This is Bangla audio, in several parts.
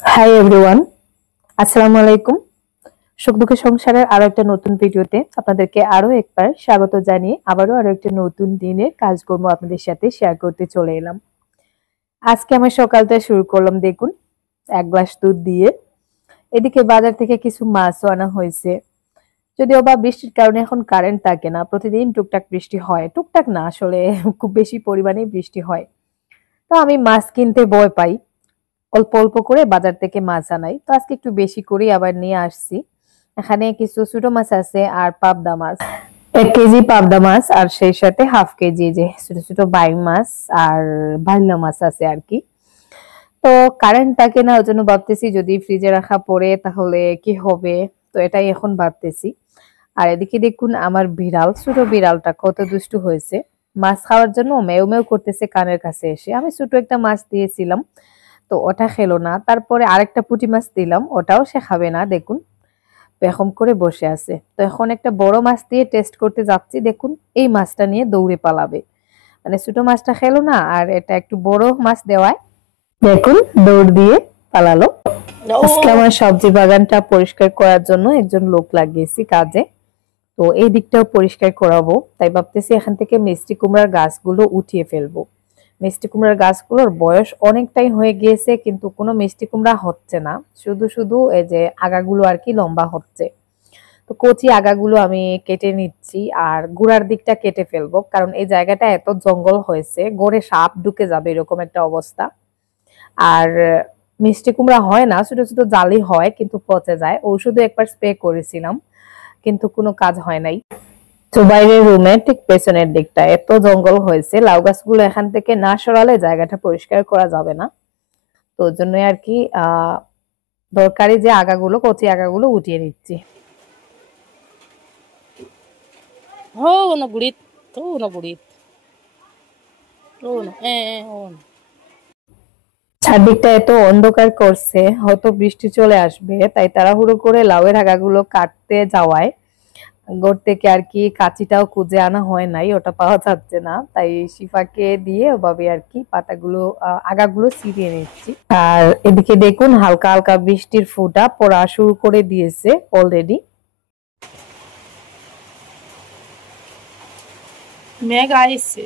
হাই এভরিওয়ান, আসসালামু আলাইকুম। সুখ দুঃখের সংসারের আরো একটা নতুন ভিডিওতে আপনাদেরকে আরো একবার স্বাগত জানিয়ে আবারও আরো একটা নতুন দিনের কাজকর্ম আপনাদের সাথে শেয়ার করতে চলে এলাম। আজকে আমি সকালটা শুরু করলাম দেখুন, এক গ্লাস দুধ দিয়ে। এদিকে বাজার থেকে কিছু মাছও আনা হয়েছে। যদিও বা বৃষ্টির কারণে এখন কারেন্ট থাকে না, প্রতিদিন টুকটাক বৃষ্টি হয়, টুকটাক না আসলে খুব বেশি পরিমাণে বৃষ্টি হয়। তো আমি মাছ কিনতে ভয় পাই, অল্প অল্প করে বাজার থেকে মাছ আনাই। তো আজকে একটু বেশি করে আবার নিয়ে আসছি। এখানে কিছু ছোট মাছ আছে আর পাবদা মাছ, 1 কেজি পাবদা মাছ আর সেই সাথে হাফ কেজি যে ছোট ছোট বাইং মাছ আর ভাল্লা মাছ আছে আর কি। তো কারেন্ট থাকে না, ওই জন্য ভাবতেছি যদি ফ্রিজে রাখা পড়ে তাহলে কি হবে। তো এটাই এখন ভাবতেছি। আর এদিকে দেখুন আমার বিড়াল, ছোট বিড়ালটা কত দুষ্টু হয়েছে। মাছ খাওয়ার জন্য মেউ মেউ করতেছে কানের কাছে এসে। আমি ছোট একটা মাছ দিয়েছিলাম, তো ওটা খেলো না। তারপরে আরেকটা পুঁটি মাছ দিলাম, ওটাও সে খাবে না দেখুন, পেখম করে বসে আছে। তো এখন একটা বড় মাছ দিয়ে টেস্ট করতে যাচ্ছি, দেখুন এই মাছটা নিয়ে দৌড়ে পালাবে। মানে ছোট মাছটা খেলো না, আর এটা একটু বড় মাছ দেওয়ায় দেখুন দৌড় দিয়ে পালালো। আজকে আমার সবজি বাগানটা পরিষ্কার করার জন্য একজন লোক লাগিয়েছি কাজে। তো এই দিকটাও পরিষ্কার করাবো, তাই ভাবতেছি এখান থেকে মিষ্টি কুমড়ার গাছগুলো উঠিয়ে ফেলবো। মিষ্টি কুমড়ার গাছগুলোর বয়স অনেকটাই হয়ে গিয়েছে, কিন্তু কোনো মিষ্টি কুমড়া হচ্ছে না, শুধু শুধু এই যে আগাগুলো আর কি লম্বা হচ্ছে। তো কচি আগাগুলো আমি কেটে নিচ্ছি আর গোড়ার দিকটা কেটে ফেলবো, কারণ এই জায়গাটা এত জঙ্গল হয়েছে, গড়ে সাপ ঢুকে যাবে এরকম একটা অবস্থা। আর মিষ্টি কুমড়া হয় না, ছোট ছোট জালি হয় কিন্তু পচে যায়। ঔষধও একবার স্প্রে করেছিলাম, কিন্তু কোনো কাজ হয় নাই। তো বাইরের রুমে ঠিক পেছনের দিকটা এত জঙ্গল হয়েছে, লাউ গাছগুলো এখান থেকে না সরালে জায়গাটা পরিষ্কার করা যাবে না। তো ওর জন্যই আর কি দরকারি যে আগাগুলো, কচি আগাগুলো উঠিয়ে নিচ্ছি। Ho na bulit. To na bulit. To na. চারদিকটা এত অন্ধকার করছে, হয়তো বৃষ্টি চলে আসবে, তাই তাড়াহুড়ো করে লাউয়ের আগাগুলো কাটতে যাওয়ায় গোড় থেকে আর কি কাঁচিটাও খুঁজে আনা হয় নাই, ওটা পাওয়া যাচ্ছে না। তাই শিফাকে দিয়ে ওভাবে আর কি পাতাগুলো আগাগুলো ছিঁড়িয়ে নিচ্ছি। আর এদিকে দেখুন হালকা হালকা বৃষ্টির ফোঁটা পড়া শুরু করে দিয়েছে অলরেডি। Mega আইছে।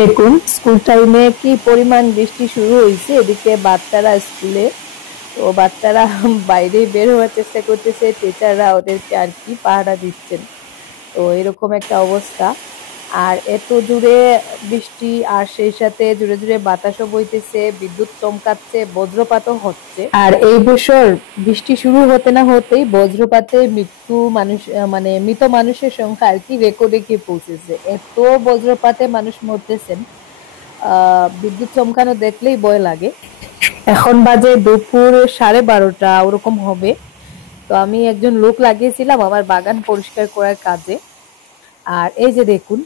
দেখুন স্কুল টাইমে কি পরিমাণ বৃষ্টি শুরু হয়েছে। এদিকে বাচ্চারা স্কুলে, তো বাচ্চারা বাইরে বের হওয়ার চেষ্টা করতেছে, টিচাররা ওদেরকে আর কি পাহারা দিচ্ছেন। তো এরকম একটা অবস্থা। আর এত জোরে বৃষ্টি আর সেই সাথে জোরে জোরে বাতাসও বইতেছে, বিদ্যুৎ চমকাচ্ছে, বজ্রপাতও হচ্ছে। আর এই বছর বৃষ্টি শুরু হতে না হতেই বজ্রপাতে মৃত্যু মানুষ মানে মৃত মানুষের সংখ্যা আর কি রেকর্ডে গিয়ে পৌঁছেছে। এত বজ্রপাতে মানুষ মরতেছেন, বিদ্যুৎ চমকানো দেখলেই ভয় লাগে। এখন বাজে দুপুর 12:30 ওরকম হবে। তো আমি একজন লোক লাগিয়েছিলাম আমার বাগান পরিষ্কার করার কাজে। আর এই যে দেখুন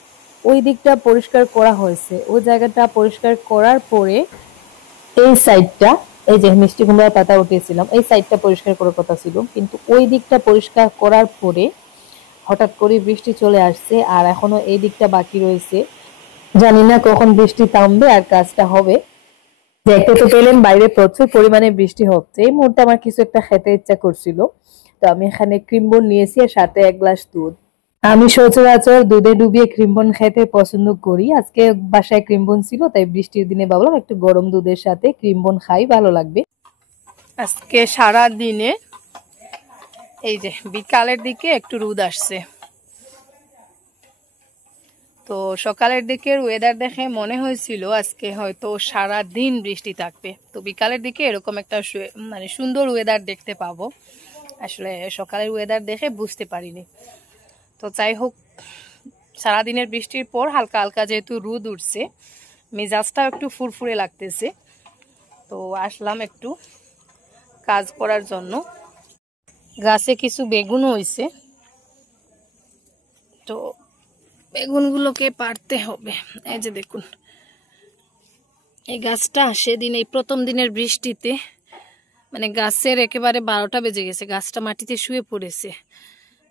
ওই দিকটা পরিষ্কার করা হয়েছে, ওই জায়গাটা পরিষ্কার করার পরে এই সাইডটা, এই যে মিষ্টি কুমড়ার পাতা উঠিয়েছিলাম, এই সাইডটা পরিষ্কার করার কথা ছিল, কিন্তু ওই দিকটা পরিষ্কার করার পরে হঠাৎ করে বৃষ্টি চলে আসছে আর এখনো এই দিকটা বাকি রয়েছে। জানি না কখন বৃষ্টি থামবে আর কাজটা হবে। দেখতে তো পেলেন বাইরে প্রচুর পরিমাণে বৃষ্টি হচ্ছে। এই মুহূর্তে আমার কিছু একটা খেতে ইচ্ছা করছিল, তো আমি এখানে ক্রিম বোন নিয়েছি আর সাথে 1 গ্লাস দুধ। আমি সচরাচর দুধে ডুবিয়ে ক্রিম বোন খেতে পছন্দ করি। আজকে বাসায় ক্রিম বোন ছিল, তাই বৃষ্টির দিনে ভাবলাম একটু গরম দুধের সাথে ক্রিম বোন খাই, ভালো লাগবে। আজকে সারা দিনে এই যে বিকালের দিকে একটু রোদ আসছে। তো সকালের দিকের ওয়েদার দেখে মনে হয়েছিল আজকে হয়তো সারা দিন বৃষ্টি থাকবে। তো বিকালের দিকে এরকম একটা মানে সুন্দর ওয়েদার দেখতে পাবো। আসলে সকালের ওয়েদার দেখে বুঝতে পারিনি। তো যাই হোক, সারাদিনের বৃষ্টির পর হালকা হালকা যেহেতু রোদ উঠছে, মেজাজটাও একটু ফুরফুরে লাগতেছে। তো আসলাম একটু কাজ করার জন্য। গাছে কিছু বেগুন হয়েছে, তো বেগুনগুলোকে পারতে হবে। এই যে দেখুন, এই গাছটা সেদিন এই প্রথম দিনের বৃষ্টিতে মানে গাছের একেবারে 12টা বেজে গেছে, গাছটা মাটিতে শুয়ে পড়েছে।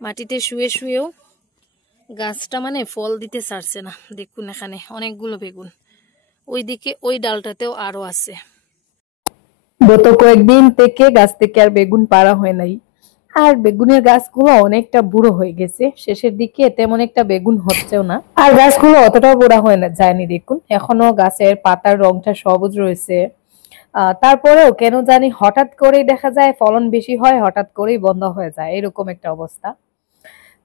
মাটিতে শুয়ে শুয়েও গাছটা মানে ফল দিতে ছাড়ছে না। দেখুন এখানে অনেকগুলো বেগুন, ওইদিকে ওই ডালটাতেও আরো আছে। গত কয়েকদিন থেকে গাছ থেকে আর বেগুন পাড়া হয় নাই, আর বেগুনের গাছগুলো অনেকটা বুড়ো হয়ে গেছে। শেষের দিকে তেমন একটা বেগুন হচ্ছেও না, আর গাছগুলো অতটাও বুড়া হয় না যায়নি। দেখুন এখনো গাছের পাতার রংটা সবুজ রয়েছে। তারপরেও কেন জানি হঠাৎ করেই দেখা যায় ফলন বেশি হয়, হঠাৎ করেই বন্ধ হয়ে যায়, এরকম একটা অবস্থা।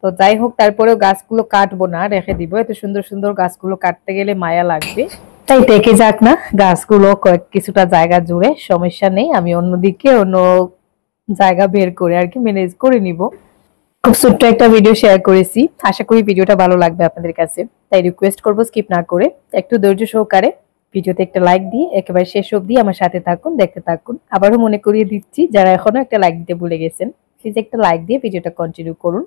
তো যাই হোক, তারপরেও গাছগুলো কাটবো না, রেখে দিব। এত সুন্দর সুন্দর গাছগুলো কাটতে গেলে মায়া লাগবে, তাই টেকে যাক না গাছগুলো কিছুটা জায়গা জুড়ে, সমস্যা নেই। আমি অন্যদিকে অন্য জায়গা বের করে আর কি ম্যানেজ করে নিব। খুব ছোট্ট একটা ভিডিও শেয়ার করেছি, আশা করি ভিডিওটা ভালো লাগবে আপনাদের কাছে। তাই রিকোয়েস্ট করবো স্কিপ না করে একটু ধৈর্য সহকারে ভিডিওতে একটা লাইক দিয়ে একেবারে শেষ অবধি আমার সাথে থাকুন, দেখতে থাকুন। আবারও মনে করিয়ে দিচ্ছি, যারা এখনো একটা লাইক দিতে ভুলে গেছেন, প্লিজ একটা লাইক দিয়ে ভিডিওটা কন্টিনিউ করুন।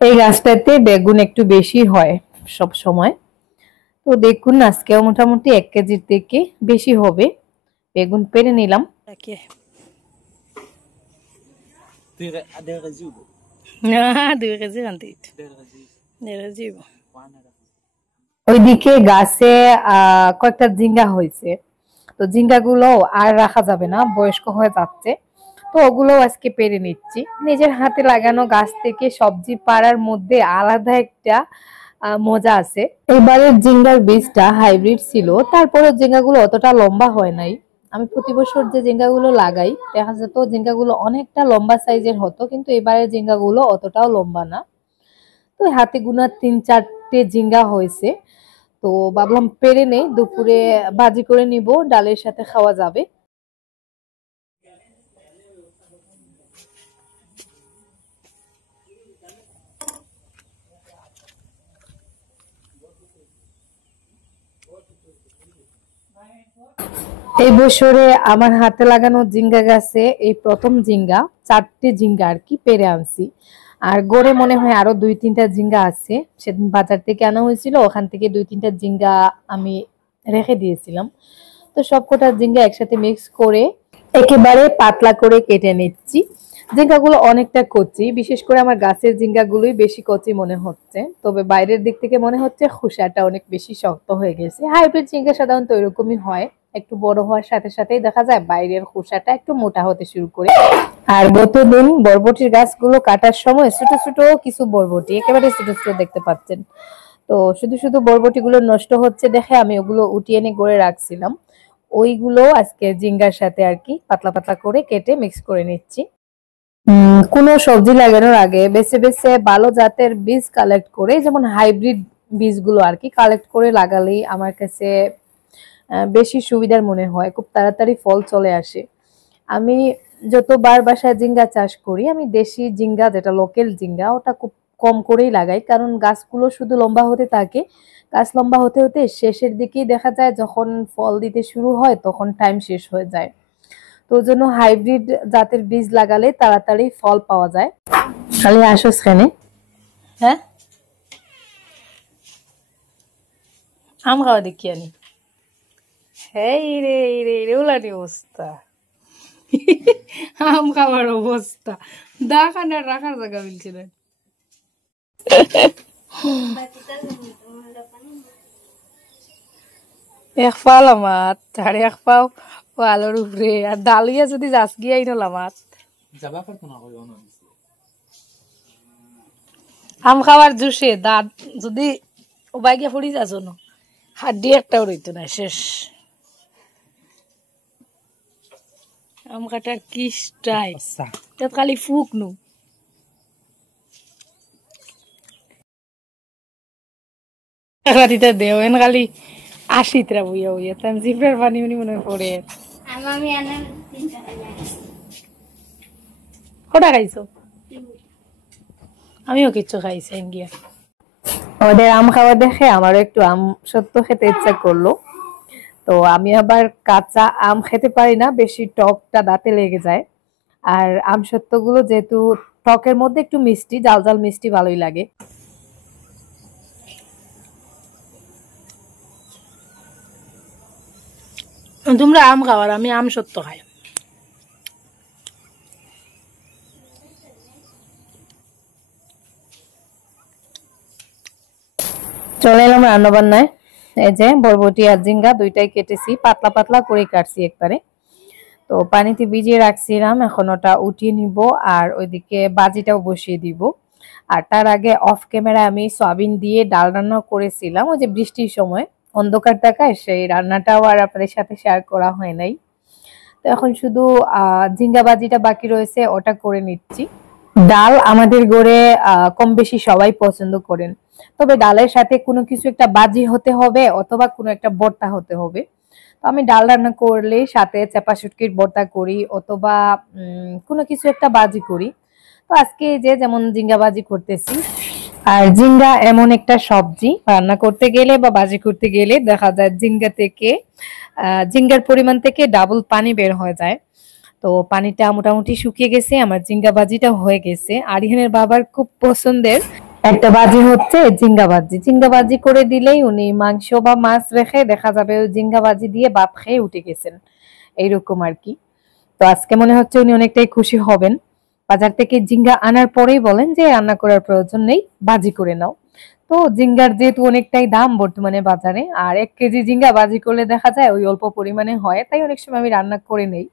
এই গাছটাতে বেগুন একটু বেশি হয় সব সময়। তো দেখুন আজকেও মোটামুটি 1 কেজির থেকে বেশি হবে। বেগুন পেরে নিলাম। ওইদিকে গাছে কয়েকটা ঝিঙ্গা হয়েছে, তো ঝিঙ্গাগুলো আর রাখা যাবে না, বয়স্ক হয়ে যাচ্ছে। তো ওগুলো আজকে পেরে নিচ্ছি। নিজের হাতে লাগানো গাছ থেকে সবজি পাড়ার মধ্যে আলাদা একটা মজা আছে। এবারের ঝিঙ্গার বীজটা হাইব্রিড ছিল, তারপরে ঝিঙ্গাগুলো অতটা লম্বা হয় নাই। আমি প্রতি বছর যে ঝিঙ্গাগুলো লাগাই দেখা যেত ঝিঙ্গাগুলো অনেকটা লম্বা সাইজের হতো, কিন্তু এবারের ঝিঙ্গাগুলো অতটাও লম্বা না। তো হাতে গোনা 3-4টে ঝিঙ্গা হয়েছে। তো ভাবলাম পেরে নেই, দুপুরে ভাজি করে নিব, ডালের সাথে খাওয়া যাবে। এই বছরে আমার হাতে লাগানো ঝিঙ্গা গাছে এই প্রথম ঝিঙ্গা, 4টে ঝিঙ্গা আর কি পেরে আনছি। আর গড়ে মনে হয় আরো 2-3টা ঝিঙ্গা আছে, সেদিন বাজার থেকে আনা হয়েছিল, ওখান থেকে 2-3টা ঝিঙ্গা আমি রেখে দিয়েছিলাম। তো সবকটা ঝিঙ্গা একসাথে মিক্স করে একেবারে পাতলা করে কেটে নিচ্ছি। ঝিঙ্গাগুলো অনেকটা কচি, বিশেষ করে আমার গাছের ঝিঙ্গাগুলোই বেশি কচি মনে হচ্ছে, তবে বাইরের দিক থেকে মনে হচ্ছে খোসাটা অনেক বেশি শক্ত হয়ে গেছে। হাইব্রিড ঝিঙ্গা সাধারণত এরকমই হয়, একটু বড় হওয়ার সাথে সাথেই দেখা যায় বাইরের খোসাটা একটু মোটা হতে শুরু করে। আর গতদিন বরবটির গাছগুলো কাটার সময় ছোট ছোট কিছু বরবটি, একেবারে ছোট ছোট দেখতে পাচ্ছেন। তো শুধু শুধু বরবটি গুলো নষ্ট হচ্ছে দেখে আমি ওগুলো উঠিয়ে এনে গড়ে রাখছিলাম। ওইগুলো আজকে ঝিঙ্গার সাথে আর কি পাতলা পাতলা করে কেটে মিক্স করে নিচ্ছি। কোনো সবজি লাগানোর আগে বেছে বেছে ভালো জাতের বীজ কালেক্ট করে, যেমন হাইব্রিড বীজগুলো আর কি কালেক্ট করে লাগালেই আমার কাছে বেশি সুবিধার মনে হয়, খুব তাড়াতাড়ি ফল চলে আসে। আমি যতবার বাসায় ঝিঙ্গা চাষ করি, আমি দেশি ঝিঙ্গা যেটা লোকাল ঝিঙ্গা ওটা খুব কম করেই লাগাই, কারণ গাছগুলো শুধু লম্বা হতে থাকে। গাছ লম্বা হতে হতে শেষের দিকেই দেখা যায় যখন ফল দিতে শুরু হয় তখন টাইম শেষ হয়ে যায়। তো ওই জন্য হাইব্রিড জাতের বীজ লাগালে তাড়াতাড়ি ফল পাওয়া যায়। খালি আসোস খানে, হ্যাঁ আম খাওয়া দেখি আনি। এই রে উলানি অবস্থা, আম খাওয়ার অবস্থা, দাখানে রাখার জায়গা মিলছে না। এক পাও লামাত আর এক পাও আলোর উপরে, আর ডালিয়া যদি যাস গিয়াই না লামাত আম খাওয়ার জুসে দাঁত যদি ওবাই গিয়ে ফুড়ি যাস না, হাড্ডি একটাও রইতো না, শেষ। আম কাটার কি স্টাইল তো খালি ফুক নু রাতিতে দেওয়েন খালি আশিতরা বইয়া বইয়া তার জিব্রার পানি উনি মনে পড়ে কটা খাইছো আমিও কিচ্ছু খাইছি গিয়া আমাদের আম খাওয়া দেখে আমারও একটু আম সত্য খেতে ইচ্ছা করলো। তো আমি আবার কাঁচা আম খেতে পারি না, বেশি টকটা দাঁতে লেগে যায়। আর আম সত্য গুলো যেহেতু টকের মধ্যে একটু মিষ্টি, জাল জাল মিষ্টি ভালোই লাগে। তোমরা আম খাওয়ার আমি আম সত্য খাই। চলে এলাম রান্না বান্নায়। এই যে বরবটি আর ঝিঙ্গা দুইটাই কেটেছি, পাতলা পাতলা করে কাটছি একবারে। তো পানিতে ভিজিয়ে রাখছিলাম, এখন ওটা উঠিয়ে নিব আর ওইদিকে বাজিটাও বসিয়ে দিব। আর তার আগে অফ ক্যামেরায় আমি সয়াবিন দিয়ে ডাল রান্না করেছিলাম ওই যে বৃষ্টির সময়, অন্ধকার টাকায় সেই রান্নাটাও আর আপনাদের সাথে শেয়ার করা হয় নাই। তো এখন শুধু ঝিঙ্গা বাজিটা বাকি রয়েছে, ওটা করে নিচ্ছি। ডাল আমাদের ঘরে কম বেশি সবাই পছন্দ করেন, তবে ডালের সাথে কোনো কিছু একটা বাজি হতে হবে অথবা কোনো একটা ভর্তা হতে হবে। তো আমি ডাল রান্না করলে সাথে চাপা শুটকির ভর্তা করি অথবা কোনো কিছু একটা বাজি করি। তো আজকে যে যেমন ঝিঙ্গা বাজি করতেছি। আর ঝিঙ্গা এমন একটা সবজি, রান্না করতে গেলে বা বাজি করতে গেলে দেখা যায় ঝিঙ্গার পরিমাণ থেকে ডাবল পানি বের হয়ে যায়। তো পানিটা মোটামুটি শুকিয়ে গেছে, আমার ঝিঙ্গা ভাজিটা হয়ে গেছে। আরিহানের বাবার খুব পছন্দের একটা ভাজি হচ্ছে ঝিঙ্গা ভাজি। ঝিঙ্গা ভাজি করে দিলেই উনি মাংস বা মাছ রেখে দেখা যাবে ওই ঝিঙ্গা ভাজি দিয়ে ভাত খেয়ে উঠে গেছেন, এইরকম আর কি। তো আজকে মনে হচ্ছে উনি অনেকটাই খুশি হবেন। বাজার থেকে ঝিঙ্গা আনার পরেই বলেন যে রান্না করার প্রয়োজন নেই, ভাজি করে নাও। তো ঝিঙ্গার যেহেতু অনেকটাই দাম বর্তমানে বাজারে, আর 1 কেজি ঝিঙ্গা ভাজি করলে দেখা যায় ওই অল্প পরিমাণে হয়, তাই অনেক সময় আমি রান্না করে নেই।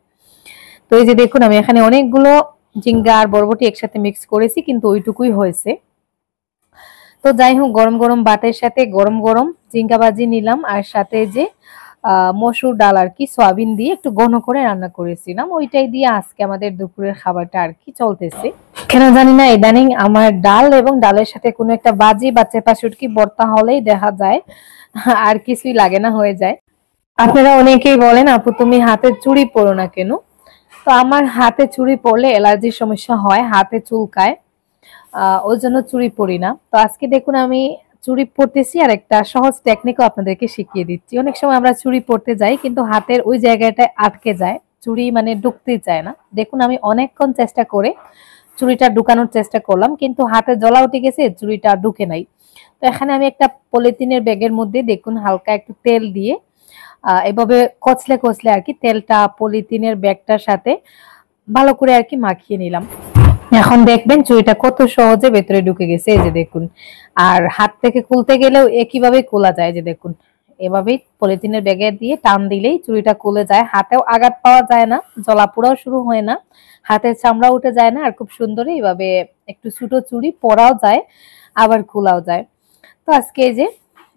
তো এই যে দেখুন আমি এখানে অনেকগুলো ঝিঙ্গা আর বরবটি একসাথে মিক্স করেছি, কিন্তু ওইটুকুই হয়েছে। তো যাই হোক, গরম গরম ভাতের সাথে গরম গরম ঝিঙ্গা ভাজি নিলাম, আর সাথে যে মসুর ডাল আর কি সয়াবিন দিয়ে একটু ঘন করে রান্না করেছিলাম, ওইটাই দিয়ে আজকে আমাদের দুপুরের খাবারটা আর কি চলতেছে। কেন জানি না ইদানিং আমার ডাল এবং ডালের সাথে কোনো একটা ভাজি বা চেপা শুটকি ভর্তা হলেই দেখা যায় আর কিছুই লাগে না, হয়ে যায়। আপনারা অনেকেই বলেন আপু তুমি হাতে চুড়ি পরো না কেন? তো আমার হাতে চুড়ি পরলে অ্যালার্জির সমস্যা হয়, হাতে চুলকায়, ওই জন্য চুড়ি পরি না। তো আজকে দেখুন আমি চুড়ি পরতেছি, আর একটা সহজ টেকনিকও আপনাদেরকে শিখিয়ে দিচ্ছি। অনেক সময় আমরা চুড়ি পরতে যাই কিন্তু হাতের ওই জায়গাটায় আটকে যায়, চুড়ি মানে ঢুকতেই চায় না। দেখুন আমি অনেকক্ষণ চেষ্টা করে চুড়িটা ঢুকানোর চেষ্টা করলাম, কিন্তু হাতে জলা উঠে গেছে, চুড়িটা ঢুকে নাই। তো এখানে আমি একটা পলিথিনের ব্যাগের মধ্যে দেখুন হালকা একটু তেল দিয়ে এভাবে কচলে কচলে আর কি তেলটা পলিথিনের ব্যাগটার সাথে ভালো করে আর কি মাখিয়ে নিলাম। এখন দেখবেন চুড়িটা কত সহজে ভেতরে ঢুকে গেছে, এই যে দেখুন। আর হাত থেকে খুলতে গেলেও একইভাবে খোলা যায়, যে দেখুন এভাবেই পলিথিনের ব্যাগে দিয়ে টান দিলেই চুড়িটা খুলে যায়, হাতেও আঘাত পাওয়া যায় না, জ্বলাপোড়াও শুরু হয় না, হাতের চামড়া উঠে যায় না, আর খুব সুন্দর এইভাবে একটু ছোট চুড়ি পরাও যায় আবার খোলাও যায়। তো আজকে এই যে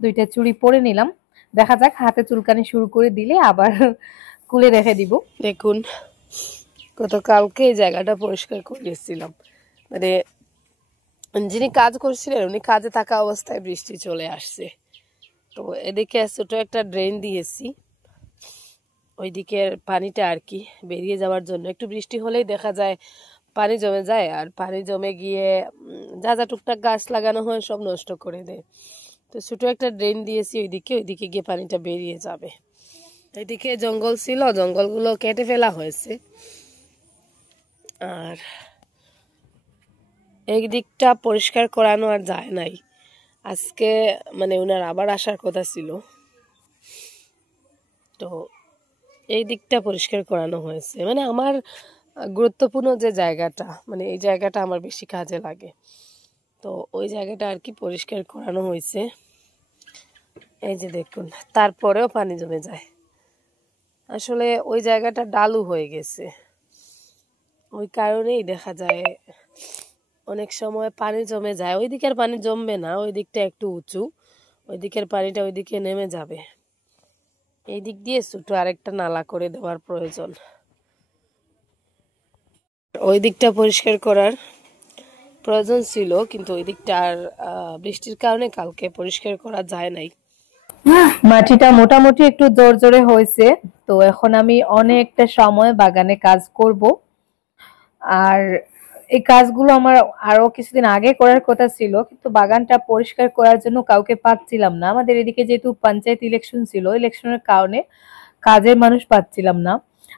দুইটা চুড়ি পরে নিলাম, দেখা যাক হাতে চুলকানি শুরু করে দিলে আবার খুলে রেখে দিব। দেখুন গতকালকে এই জায়গাটা পরিষ্কার করেছিলাম, মানে যিনি কাজ করছিলেন উনি কাজে থাকা অবস্থায় বৃষ্টি চলে আসছে। তো এদিকে ছোট একটা ড্রেন দিয়েছি, ওইদিকে পানিটা আর কি বেরিয়ে যাওয়ার জন্য। একটু বৃষ্টি হলেই দেখা যায় পানি জমে যায়, আর পানি জমে গিয়ে যা যা টুকটাক গাছ লাগানো হয় সব নষ্ট করে দেয়। তো ছোট একটা ড্রেন দিয়েছি ওইদিকে গিয়ে পানিটা বেরিয়ে যাবে। এদিকে জঙ্গল ছিল, জঙ্গলগুলো কেটে ফেলা হয়েছে, আর এই দিকটা পরিষ্কার করানো আর যায় নাই। আজকে মানে ওনার আবার আসার কথা ছিল, তো এই দিকটা পরিষ্কার করানো হয়েছে। মানে আমার গুরুত্বপূর্ণ যে জায়গাটা, মানে এই জায়গাটা আমার বেশি কাজে লাগে, তো ওই জায়গাটা আর কি পরিষ্কার করানো হয়েছে। এই যে দেখুন তারপরেও পানি জমে যায়, আসলে ওই জায়গাটা ডালু হয়ে গেছে, ওই কারণেই দেখা যায় অনেক সময় পানি জমে যায়। ওই দিকের পানি জমবে না, ওই দিকটা একটু উঁচু, ওই দিকের পানিটা ওইদিকে নেমে যাবে। এই দিক দিয়ে ছোট আরেকটা নালা করে দেওয়ার প্রয়োজন। ওই দিকটা পরিষ্কার করার প্রয়োজন ছিল, কিন্তু ওই দিকটা আর বৃষ্টির কারণে কালকে পরিষ্কার করা যায় নাই। মাটিটা মোটামুটি একটু জোরে হয়েছে। তো এখন আমি অনেকটা সময় বাগানে কাজ করব। আর এই কাজগুলো আমার আরো কিছুদিন আগে করার কথা ছিল, কিন্তু বাগানটা পরিষ্কার করার জন্য কাউকে পাচ্ছিলাম না। আমাদের এদিকে যেহেতু পঞ্চায়েত ইলেকশন ছিল, ইলেকশনের কারণে কাজের মানুষ পাচ্ছিলাম না।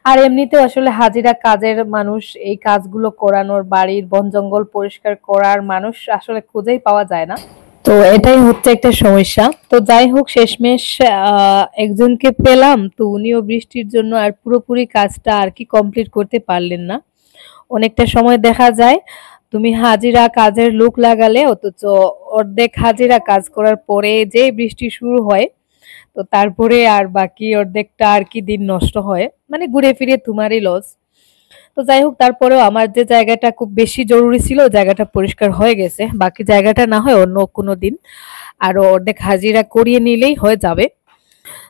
আর এমনিতেও আসলে হাজিরা কাজের মানুষ, এই কাজগুলো করানোর, বাড়ির বন জঙ্গল পরিষ্কার করার মানুষ আসলে খুঁজেই পাওয়া যায় না। তো এটাই হচ্ছে একটা সমস্যা। তো যাই হোক, শেষমেশ একজনকে পেলাম। তো উনিও বৃষ্টির জন্য আর পুরোপুরি কাজটা আর কি কমপ্লিট করতে পারলেন না। অনেকটা সময় দেখা যায় তুমি হাজিরা কাজের লোক লাগালে, অথচ অর্ধেক হাজিরা কাজ করার পরে যে বৃষ্টি শুরু হয়, তো তারপরে আর বাকি অর্ধেকটা আর কি দিন নষ্ট হয়, মানে ঘুরে ফিরে তোমারই লস। তো যাই হোক, তারপরেও আমার যে জায়গাটা খুব বেশি জরুরি ছিল জায়গাটা পরিষ্কার হয়ে গেছে। বাকি জায়গাটা না হয় অন্য কোনো দিন আরো অর্ধেক হাজিরা করিয়ে নিলেই হয়ে যাবে।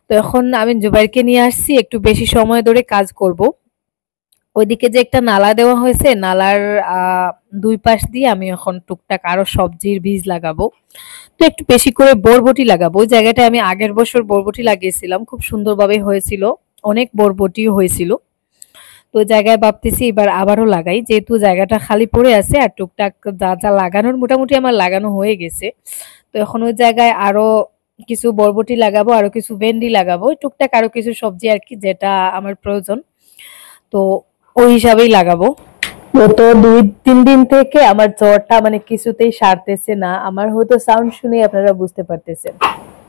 তো এখন আমি জুবাইরকে নিয়ে আসছি, একটু বেশি সময় ধরে কাজ করব। ওইদিকে যে একটা নালা দেওয়া হয়েছে, নালার দুই পাশ দিয়ে আমি এখন টুকটাক আরো সবজির বীজ লাগাবো। তো একটু বেশি করে বরবটি লাগাবো। ওই জায়গাটায় আমি আগের বছর বরবটি লাগিয়েছিলাম, খুব সুন্দরভাবে হয়েছিল, অনেক বরবটিও হয়েছিল। তো ওই জায়গায় ভাবতেছি এবার আবারও লাগাই, যেহেতু জায়গাটা খালি পড়ে আছে আর টুকটাক যা যা লাগানোর মোটামুটি আমার লাগানো হয়ে গেছে। তো এখন ওই জায়গায় আরো কিছু বরবটি লাগাবো, আরো কিছু ভেন্ডি লাগাবো, টুকটাক আরো কিছু সবজি আর কি, যেটা আমার প্রয়োজন। তো ওই হিসাবেই লাগাবো। গত 2-3 দিন থেকে আমার জ্বরটা মানে কিছুতেই সারতেছে না। আমার হয়তো সাউন্ড শুনে আপনারা বুঝতে পারতেছেন।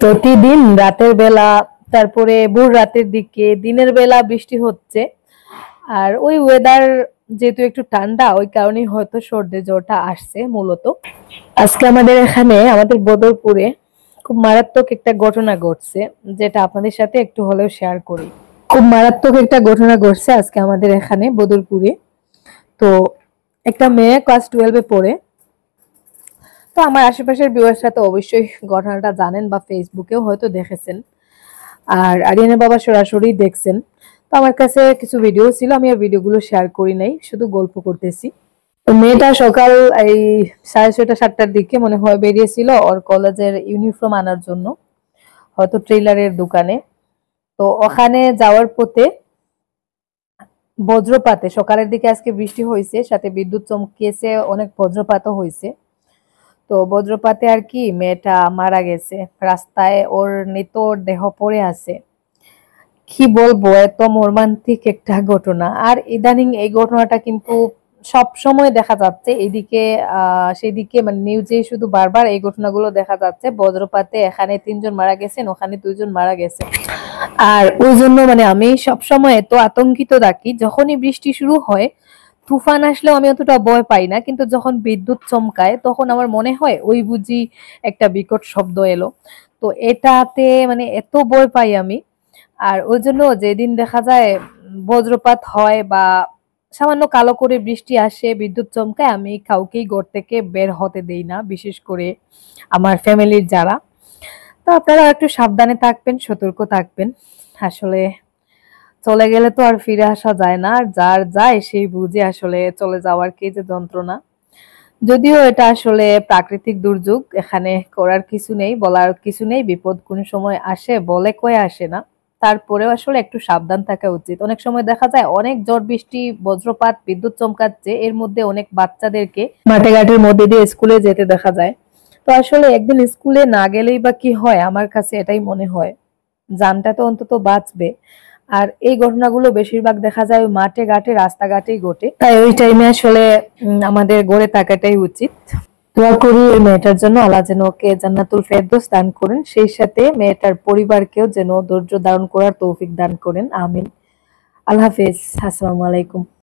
প্রতিদিন রাতের বেলা, তারপরে ভোর রাতের দিকে, দিনের বেলা বৃষ্টি হচ্ছে। আর ওই ওয়েদার যেহেতু একটু ঠান্ডা, ওই কারণেই হয়তো সর্দি জ্বরটা আসছে মূলত। আজকে আমাদের এখানে, আমাদের বদরপুরে খুব মারাত্মক একটা ঘটনা ঘটছে, যেটা আপনাদের সাথে একটু হলেও শেয়ার করি। খুব মারাত্মক একটা ঘটনা ঘটছে আজকে আমাদের এখানে বদরপুরে। তো একটা মেয়ে ক্লাস 12-এ পড়ে। তো আমার আশেপাশের ভিউয়ার্সরা তো অবশ্যই ঘটনাটা জানেন বা ফেসবুকেও হয়তো দেখেছেন। আর আরিয়ানের বাবা সরাসরি দেখছেন। তো আমার কাছে কিছু ভিডিও ছিল, আমি আর ভিডিওগুলো শেয়ার করি নাই, শুধু গল্প করতেছি। তো মেয়েটা সকাল এই 6:30-7টার দিকে মনে হয় বেরিয়েছিল ওর কলেজের ইউনিফর্ম আনার জন্য, হয়তো ট্রেলারের দোকানে। তো ওখানে যাওয়ার পথে বজ্রপাতে, সকালের দিকে আজকে বৃষ্টি হয়েছে, সাথে বিদ্যুৎ চমকিয়েছে, অনেক বজ্রপাতও হয়েছে। তো বজ্রপাতে আর কি মেয়েটা মারা গেছে রাস্তায়, ওর মৃত দেহ পড়ে আছে। কি বলবো, এত মর্মান্তিক একটা ঘটনা। আর ইদানিং এই ঘটনাটা কিন্তু সব সময় দেখা যাচ্ছে এদিকে সেদিকে, মানে নিউজে শুধু বারবার এই ঘটনাগুলো দেখা যাচ্ছে। বজ্রপাতে এখানে 3 জন মারা গেছেন, ওখানে 2 জন মারা গেছে। আর ওই জন্য মানে আমি সব সময় এত আতঙ্কিত থাকি, যখনই বৃষ্টি শুরু হয়, তুফান আসলেও আমি অতটা ভয় পাই না, কিন্তু যখন বিদ্যুৎ চমকায় তখন আমার মনে হয় ওই বুঝি একটা বিকট শব্দ এলো। তো এটাতে মানে এত ভয় পাই আমি। আর ওই জন্য যেদিন দেখা যায় বজ্রপাত হয় বা সামান্য কালো করে বৃষ্টি আসে, বিদ্যুৎ চমকায়, আমি কাউকেই ঘর থেকে বের হতে দেই না, বিশেষ করে আমার ফ্যামিলির যারা। তো আপনারা একটু সাবধানে থাকবেন, সতর্ক থাকবেন। আসলে চলে গেলে তো আর ফিরে আসা যায় না, আর যার যায় সেই বুঝে আসলে চলে যাওয়ার কি যে যন্ত্রণা। যদিও এটা আসলে প্রাকৃতিক দুর্যোগ, এখানে করার কিছু নেই, বলার কিছু নেই, বিপদ কোন সময় আসে বলে কয়ে আসে না। তারপরেও আসলে একটু সাবধান থাকা উচিত। অনেক সময় দেখা যায় অনেক ঝড় বৃষ্টি, বজ্রপাত, বিদ্যুৎ চমকাচ্ছে, এর মধ্যে অনেক বাচ্চাদেরকে মাঠে ঘাটের মধ্যে দিয়ে স্কুলে যেতে দেখা যায়। তো আসলে একদিন স্কুলে না গেলেই বা কি হয়, আমার কাছে এটাই মনে হয়, জানটা তো অন্তত বাঁচবে। আর এই ঘটনাগুলো বেশিরভাগ দেখা যায় ওই মাঠে ঘাটে রাস্তাঘাটেই ঘটে, তাই ওই টাইমে আসলে আমাদের গড়ে থাকাটাই উচিত। দোয়া করি ওই মেয়েটার জন্য, আল্লাহ যেন ওকে জান্নাতুল ফেরদৌস দান করেন, সেই সাথে মেয়েটার পরিবারকেও যেন ধৈর্য ধারণ করার তৌফিক দান করেন, আমিন। আল্লাহ হাফেজ, আসসালামু আলাইকুম।